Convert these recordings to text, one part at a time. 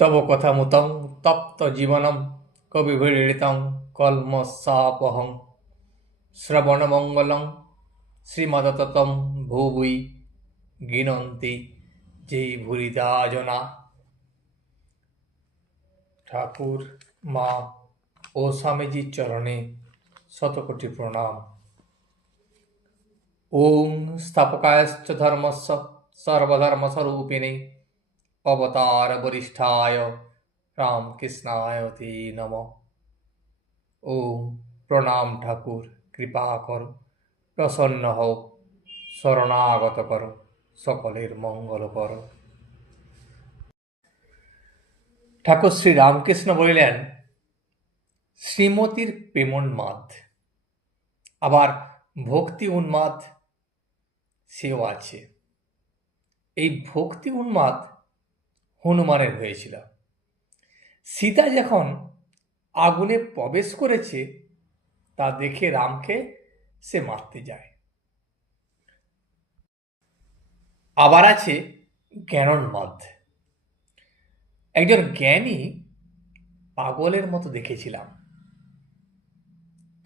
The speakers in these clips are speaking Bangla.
তব কথামুতং তপ্ত জীবনম কবিভিড়িতং কলমশাপহং শ্রবণমঙ্গলং শ্রীমদততম ভুবুই গিনন্তি যে ভুরিদা জনা। ঠাকুর, মা ও স্বামীজির চরণে শতকোটি প্রণাম। ওম স্থাপকায়শ্চ ধর্মস্য সর্বধর্মস্বরূপিণে অবতার বরিষ্ঠায় রামকৃষ্ণায় তে নমঃ। ওম প্রণাম ঠাকুর, কৃপা করো, প্রসন্ন হও, শরণাগত করো, সকলের মঙ্গল করো। ঠাকুর শ্রী রামকৃষ্ণ বলিলেন, শ্রীমতীর প্রেমোন্মাদ, আবার ভক্তি উন্মাদ সেও আছে। এই ভক্তি উন্মাদ হনুমানের হয়েছিল। সীতা যখন আগুনে প্রবেশ করেছে তা দেখে রামকে সে মারতে যায়। আবার আছে জ্ঞানোন্মাদ। একজন জ্ঞানী পাগলের মতো দেখেছিলাম।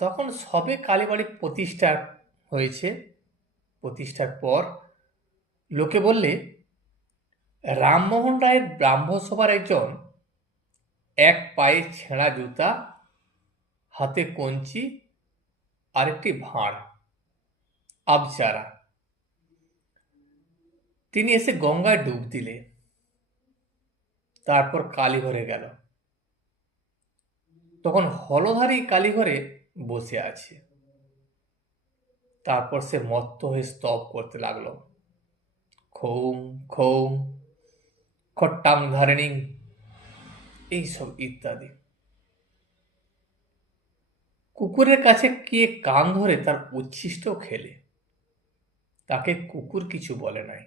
তখন সবে কালীবাড়ি প্রতিষ্ঠা হয়েছে। প্রতিষ্ঠার পর লোকে বললে, রামমোহন রায়ের ব্রাহ্মসভার একজন এক পায়ে ছেঁড়া জুতা, হাতে কঞ্চি আর একটি ভাঁড়, আবচারা, তিনি এসে গঙ্গায় ডুব দিলে। তারপর কালীঘরে গেল। তখন হলধারী কালীঘরে বসে আছে। তারপর সে মত্ত হয়ে স্তব করতে লাগলো, খৌম খৌম খট্টাং ধারিণী, এইসব ইত্যাদি। কুকুরের কাছে কে কান ধরে তার উচ্ছিষ্ট খেলে, তাকে কুকুর কিছু বলে নাই।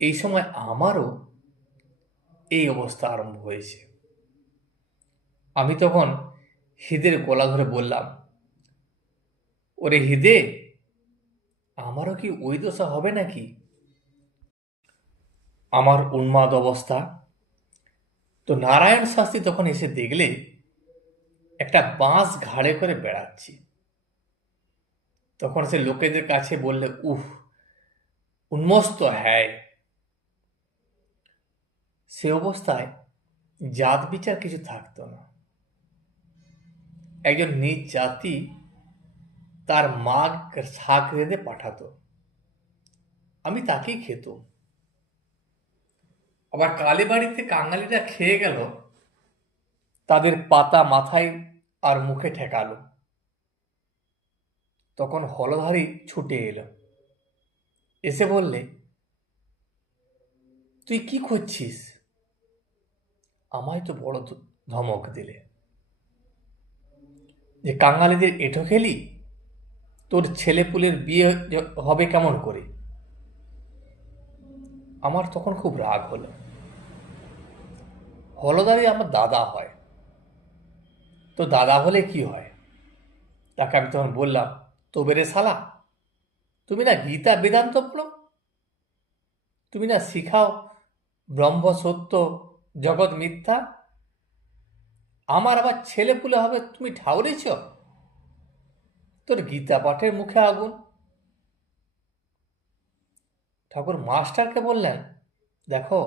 এই সময় আমারও এই অবস্থা আরম্ভ হয়েছে। আমি তখন হৃদের গলা ধরে বললাম, ওরে হৃদে, আমারও কি ওই দশা হবে নাকি? আমার উন্মাদ অবস্থা। তো নারায়ণ শাস্ত্রী তখন এসে দেখলে একটা বাঁশ ঘাড়ে করে বেড়াচ্ছি। তখন সে লোকেদের কাছে বললে, উফ, উন্মস্ত হ্যায়। সে অবস্থায় জাত বিচার কিছু থাকতো না। একজন নিজ জাতি তার মা শাক রেঁধে পাঠাতো, আমি তাকেই খেত। আবার কালীবাড়িতে কাঙালিরা খেয়ে গেল, তাদের পাতা মাথায় আর মুখে ঠেকালো। তখন হলধারী ছুটে এলো, এসে বললে, তুই কি করছিস? আমায় তো বড় ধমক দিলে যে কাঙালিদের এঁঠো খেলি, তোর ছেলেপুলের বিয়ে হবে কেমন করে? আমার তখন খুব রাগ হলো। হলধারী আমার দাদা হয়, তো দাদা হলে কি হয়? তাকে আমি তখন বললাম, তবে রে শালা, তুমি না গীতা বেদান্ত পড়ো, তুমি না শিখাও ব্রহ্ম সত্য, জগৎ মিথ্যা, আমার আবার ছেলে পুলে হবে তুমি ঠাউরেছ? তোর গীতা পাঠের মুখে আগুন। ঠাকুর মাস্টারকে বললেন, দেখো,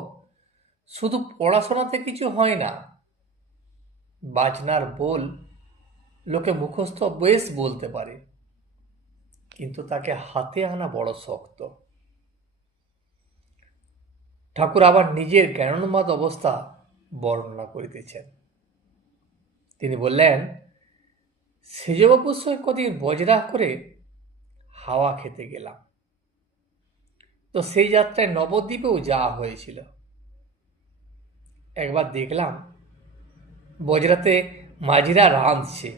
শুধু পড়াশোনাতে কিছু হয় না। বাজনার বোল লোকে মুখস্থ বেশ বলতে পারে, কিন্তু তাকে হাতে আনা বড় শক্ত। ঠাকুর আবার নিজের জ্ঞানোন্মাদ অবস্থা বর্ণনা করিতেছেন। তিনি বললেন, সেজবাবুর সঙ্গে কদিন বজরা করে হাওয়া খেতে গেলাম। তো সেই যাত্রায় নবদ্বীপেও যাওয়া হয়েছিল। একবার দেখলাম বজরাতে মাঝিরা রাঁধছে,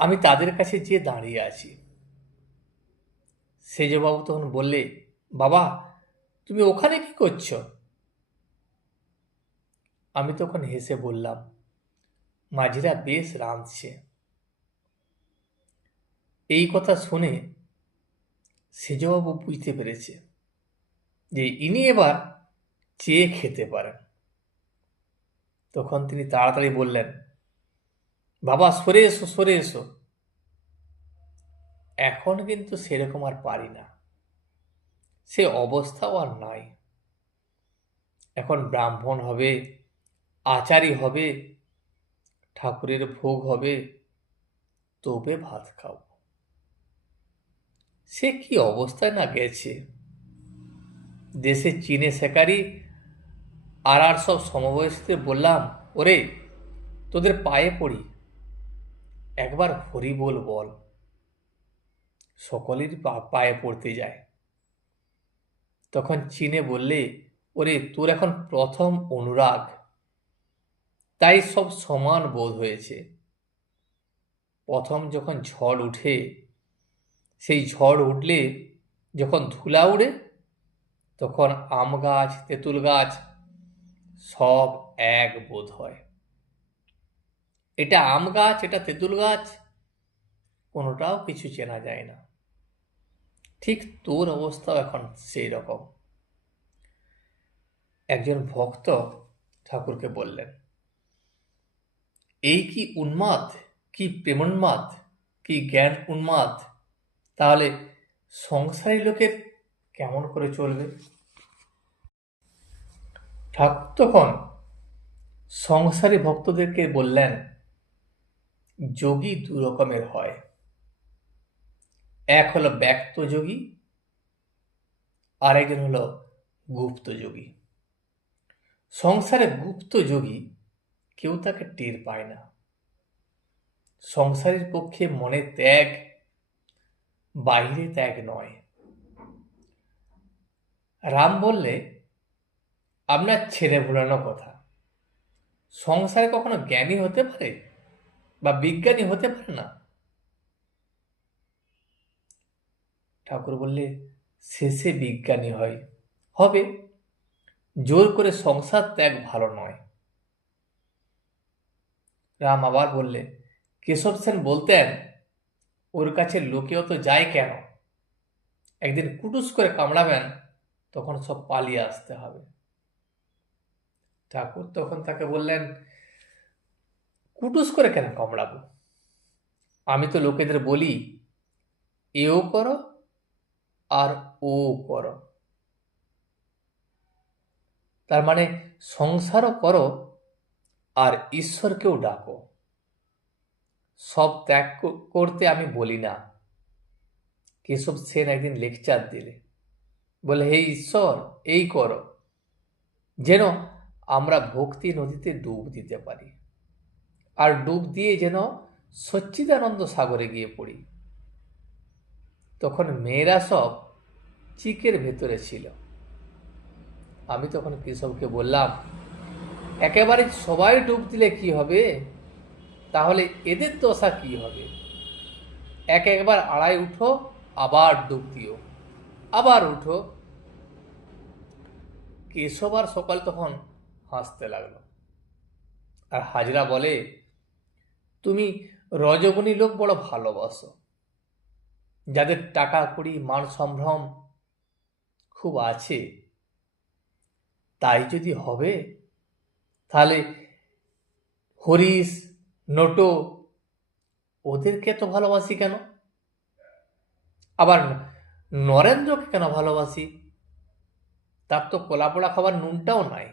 আমি তাদের কাছে যেয়ে দাঁড়িয়ে আছি। সেজবাবু তখন বললে, বাবা, তুমি ওখানে কি করছো? আমি তখন হেসে বললাম, মাঝিরা বেশ রাঁধছে। এই কথা শুনে সেজবাবু বুঝতে পেরেছে যে ইনি এবার চেয়ে খেতে পারেন। তখন তিনি তাড়াতাড়ি বললেন, বাবা সরে এসো, সরে এসো। এখন কিন্তু সেরকম আর পারি না, সে অবস্থাও আর নাই। এখন ব্রাহ্মণ হবে, আচারী হবে, ঠাকুরের ভোগ হবে, তবে ভাত খাও। সে কি অবস্থায় না গেছে। দেশে চিনে শেখারি আর সব সমবয়সীদের বললাম, ওরে তোদের পায়ে পড়ি, একবার হরি বল বল। সকলের পায়ে পড়তে যায়। তখন চিনে বললে, ওরে তোর এখন প্রথম অনুরাগ, তাই সব সমান বোধ হয়েছে। প্রথম যখন ঝড় উঠে, সেই ঝড় উঠলে যখন ধুলা উড়ে, তখন আম গাছ, তেঁতুল গাছ সব এক বোধ হয়। এটা আম গাছ, এটা তেঁতুল গাছ, কোনোটাও কিছু চেনা যায় না। ঠিক তোর অবস্থাও এখন সেই রকম। একজন ভক্ত ঠাকুরকে বললেন, এই কি উন্মাদ, কি প্রেমোন্মাদ, কি জ্ঞান উন্মাদ, তাহলে সংসারী লোকের কেমন করে চলবে? ঠাকুর তখন সংসারী ভক্তদেরকে বললেন, যোগী দু রকমের হয়। এক হলো ব্যক্ত যোগী, আর একজন হলো গুপ্ত যোগী। সংসারে গুপ্ত যোগী কেউ তাকে টের পায় না। সংসারের পক্ষে মনে ত্যাগ, বাইরে ত্যাগ নয়। রাম বললে, আপনার ছেড়ে ভুলানো কথা, সংসারে কখনো জ্ঞানী হতে পারে বা বিজ্ঞানী হতে পারে না? ঠাকুর বললে, শেষে বিজ্ঞানী হয়, হবে। জোর করে সংসার ত্যাগ ভালো নয়। রাম আবার বললে, কেশব সেন বলতেন, ওর কাছে লোকেও তো যায় কেন, একদিন কুটুস করে কামড়াবেন, তখন সব পালিয়ে আসতে হবে। ঠাকুর তখন তাকে বললেন, কুটুস করে কেন কামড়াবো? আমি তো লোকেদের বলি, এও করো আর ও করো। তার মানে সংসারও করো আর ঈশ্বরকেও ডাকো। সব ত্যাগ করতে আমি বলি না। কেশব সেন একদিন লেকচার দিলে, বলে, হে ঈশ্বর, এই করো, যেন আমরা ভক্তি নদীতে ডুব দিতে পারি, আর ডুব দিয়ে যেন সচ্চিদানন্দ সাগরে গিয়ে পড়ি। তখন মেয়েরা সব চিকের ভেতরে ছিল। আমি তখন কেশবকে বললাম, একেবারে সবাই ডুব দিলে কি হবে, তাহলে এদের দশা কি হবে? একবার আড়াই উঠো, আবার ডুব দিও, আবার উঠো। কেশব আর সকাল তখন হাসতে লাগলো। আর হাজরা বলে, তুমি রজগুণী লোক বড় ভালোবাসো, যাদের টাকা কড়ি মান সম্ভ্রম খুব আছে, তাই যদি হবে, তাহলে হরিশ, নোটো, ওদেরকে তো ভালোবাসি কেন? আবার নরেন্দ্রকে কেন ভালোবাসি? তার তো কোলাপোড়া খাবার নুনটাও নাই,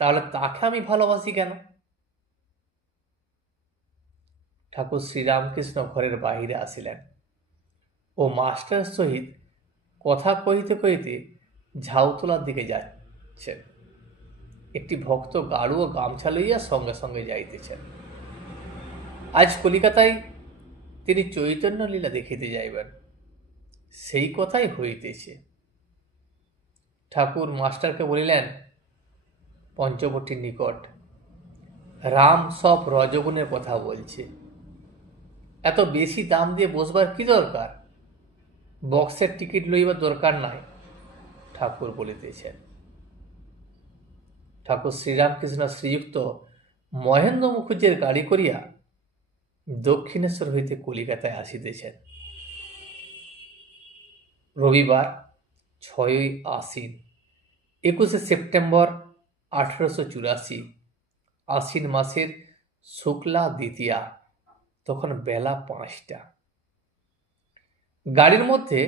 তাহলে তাকে আমি ভালোবাসি কেন? ঠাকুর শ্রীরামকৃষ্ণ ঘরের বাহিরে আসিলেন ও মাস্টার সহিত কথা কহিতে কহিতে ঝাউতলার দিকে যাচ্ছেন। একটি ভক্ত গাড়ু ও গামছা লইয়া সঙ্গে সঙ্গে যাইতেছেন। আজ কলিকাতায় তিনি চৈতন্য লীলা দেখিতে যাইবেন, সেই কথাই হইতেছে। ঠাকুর মাস্টারকে বলিলেন, পঞ্চবটির নিকট রাম সব রজগুণের কথা বলছে, এত বেশি দাম দিয়ে বসবার কি দরকার, বক্সের টিকিট লইবার দরকার নাই, ঠাকুর বলিতেছেন। ঠাকুর শ্রীরামকৃষ্ণ শ্রীযুক্ত মহেন্দ্র মুখুজ্জের গাড়ি করিয়া দক্ষিণেশ্বর হইতে কলিকাতায় আসিতেছেন। রবিবার 6ই আশ্বিন, 21শে সেপ্টেম্বর 1884, আশ্বিন মাসের শুক্লা দ্বিতীয়া। তখন বেলা 5টা। গাড়ির মধ্যে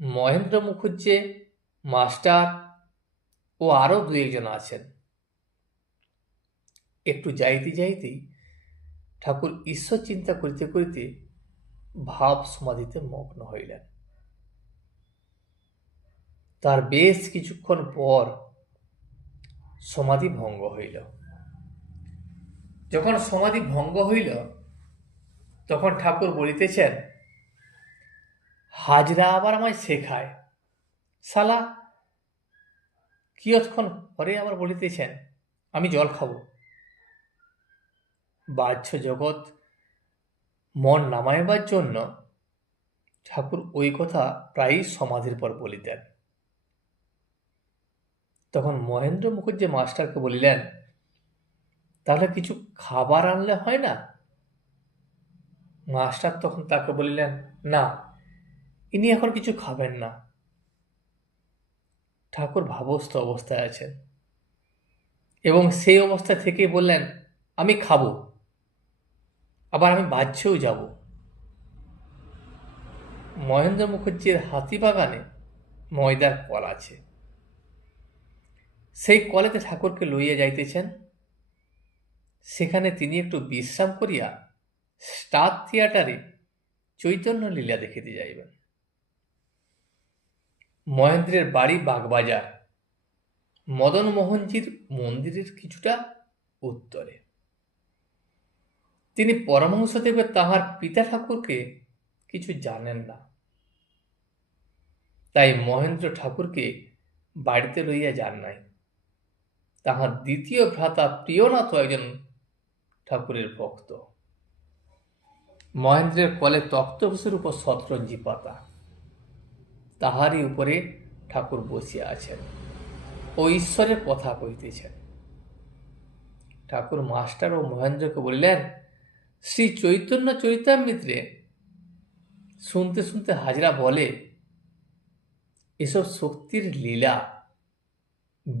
মহেন্দ্র মুখুজ্জে, মাস্টার ও আরও 2-1 আছেন। একটু যাইতেই ঠাকুর ঈশ্বর চিন্তা করিতে করিতে ভাব সমাধিতে মগ্ন হইলেন। তার বেশ কিছুক্ষণ পর সমাধি ভঙ্গ হইল। যখন সমাধি ভঙ্গ হইল তখন ঠাকুর বলিতেছেন, হাজরা আবার আমায় শেখায়। শালা কিয়ৎক্ষণ পরে আবার বলিতেছেন, আমি জল খাবো। বাহ্য জগৎ মন নামাইবার জন্য ঠাকুর ওই কথা প্রায়ই সমাধির পর বলিতেন। তখন মহেন্দ্র মুখুজ্জে মাস্টারকে বলিলেন, তাহলে কিছু খাবার আনলে হয় না? মাস্টার তখন তাকে বলিলেন, না, ইনি এখন কিছু খাবেন না। ঠাকুর ভাবস্থ অবস্থায় আছেন এবং সেই অবস্থা থেকেই বললেন, আমি খাবো, আবার আমি বাহ্যেও যাব। মহেন্দ্র মুখুজ্জের হাতিবাগানে ময়দার কল আছে। সেই কলেতে ঠাকুরকে লইয়া যাইতেছেন। সেখানে তিনি একটু বিশ্রাম করিয়া স্টার থিয়েটারে চৈতন্য লীলা দেখিতে যাইবেন। মহেন্দ্রের বাড়ি বাগবাজার, মদন মোহনজির মন্দিরের কিছুটা উত্তরে। তিনি পরমহংসদেবের তাহার পিতা ঠাকুরকে কিছু জানেন না, তাই মহেন্দ্র ঠাকুরকে বাড়িতে লইয়া যান নাই। তাহার দ্বিতীয় ভ্রাতা প্রিয়নাথ একজন ঠাকুরের ভক্ত। মহেন্দ্রের কলে তক্তপোষের উপর শতরঞ্জি পাতা, তাহারই উপরে ঠাকুর বসিয়া আছেন ও ঈশ্বরের কথা কহিতেছেন। ঠাকুর মাস্টার ও মহেন্দ্রকে বলিলেন, শ্রী চৈতন্য চরিতামৃতে শুনতে শুনতে হাজরা বলে, এসব শক্তির লীলা,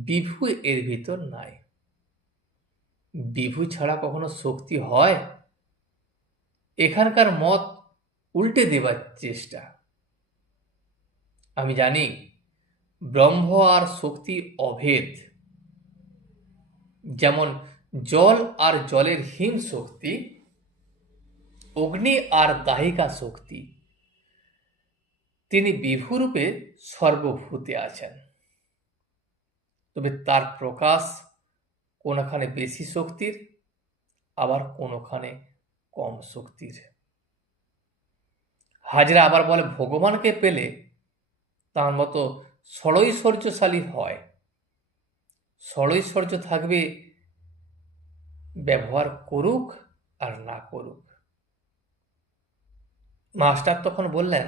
বিভু এর ভিতর নাই। বিভু ছাড়া কখনো শক্তি হয়? এখানকার মত উল্টে দেবার চেষ্টা। আমি জানি ব্রহ্ম আর শক্তি অভেদ। যেমন জল আর জলের হিম শক্তি, অগ্নি আর দাহিকা শক্তি, তিনি বিভুরূপে সর্বভূতে আছেন। তবে তার প্রকাশ কোনখানে বেশি শক্তির, আবার কোনখানে কম শক্তির। হাজরা আবার বলে, ভগবানকে পেলে তার মতো ষড়ৈশ্বর্যশালী হয়। ষড়ৈশ্বর্য থাকবে, ব্যবহার করুক আর না করুক। মাস্টার তখন বললেন,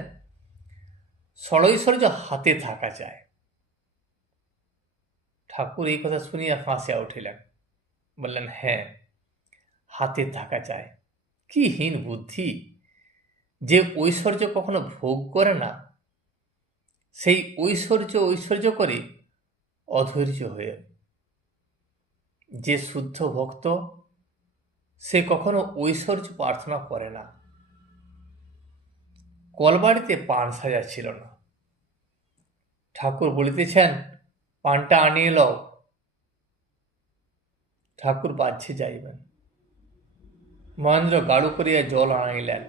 ষড়ৈশ্বর্য হাতে থাকা যায়। ঠাকুর এই কথা শুনিয়া হাসিয়া উঠিলেন, বললেন, হ্যাঁ, হাতে থাকা যায়। কি হীন বুদ্ধি! যে ঐশ্বর্য কখনো ভোগ করে না, সেই ঐশ্বর্য করে অধৈর্য হয়ে। যে শুদ্ধ ভক্ত, সে কখনো ঐশ্বর্য প্রার্থনা করে না। কলবাড়িতে পান সাজা ছিল না। ঠাকুর বলিতেছেন, পানটা আনিয়ে লও। ঠাকুর বাহ্যে যাইবেন। মহেন্দ্র গাড়ু করিয়া জল আনাইলেন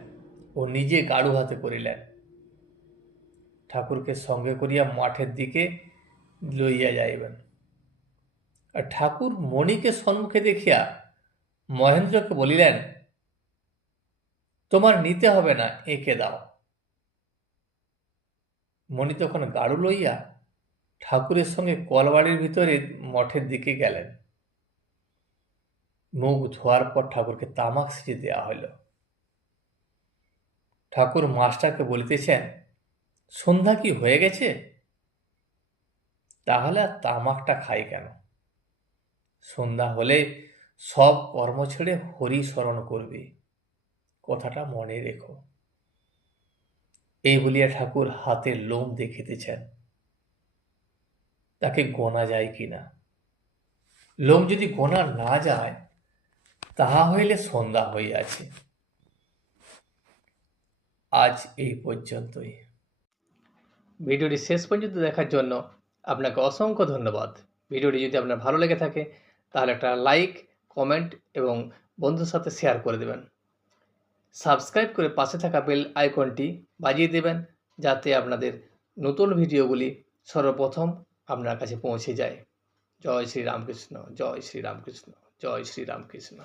ও নিজে গাড়ু হাতে করিলেন। ঠাকুরকে সঙ্গে করিয়া মাঠের দিকে লইয়া যাইবেন। আর ঠাকুর মণিকে সম্মুখে দেখিয়া মহেন্দ্রকে বলিলেন, তোমার নিতে হবে না, এঁকে দাও। মণি তখন গাড়ু লইয়া ঠাকুরের সঙ্গে কলবাড়ির ভিতরে মঠের দিকে গেলেন। মুখ ধোয়ার পর ঠাকুরকে তামাক সেজে দেওয়া হইল। ঠাকুর মাস্টারকে বলিতেছেন, সন্ধ্যা কি হয়ে গেছে? তাহলে আর তামাকটা খাই কেন? সন্ধ্যা হলে সব কর্ম ছেড়ে হরি স্মরণ করবে, কথাটা মনে রেখো। এই বলিয়া ঠাকুর হাতের লোম দেখিতেছেন। তাকে গোনা যায় কি না। লোক যদি গোনা না যায়, তাহা হইলে সন্ধ্যা হইয়াছে। আজ এই পর্যন্তই। ভিডিওটি শেষ পর্যন্ত দেখার জন্য আপনাকে অসংখ্য ধন্যবাদ। ভিডিওটি যদি আপনার ভালো লেগে থাকে তাহলে একটা লাইক, কমেন্ট এবং বন্ধুর সাথে শেয়ার করে দেবেন। সাবস্ক্রাইব করে পাশে থাকা বেল আইকনটি বাজিয়ে দেবেন, যাতে আপনাদের নতুন ভিডিওগুলি সর্বপ্রথম আপনার কাছে পৌঁছে যায়। জয় শ্রী রামকৃষ্ণ, জয় শ্রী রামকৃষ্ণ, জয় শ্রী রামকৃষ্ণ।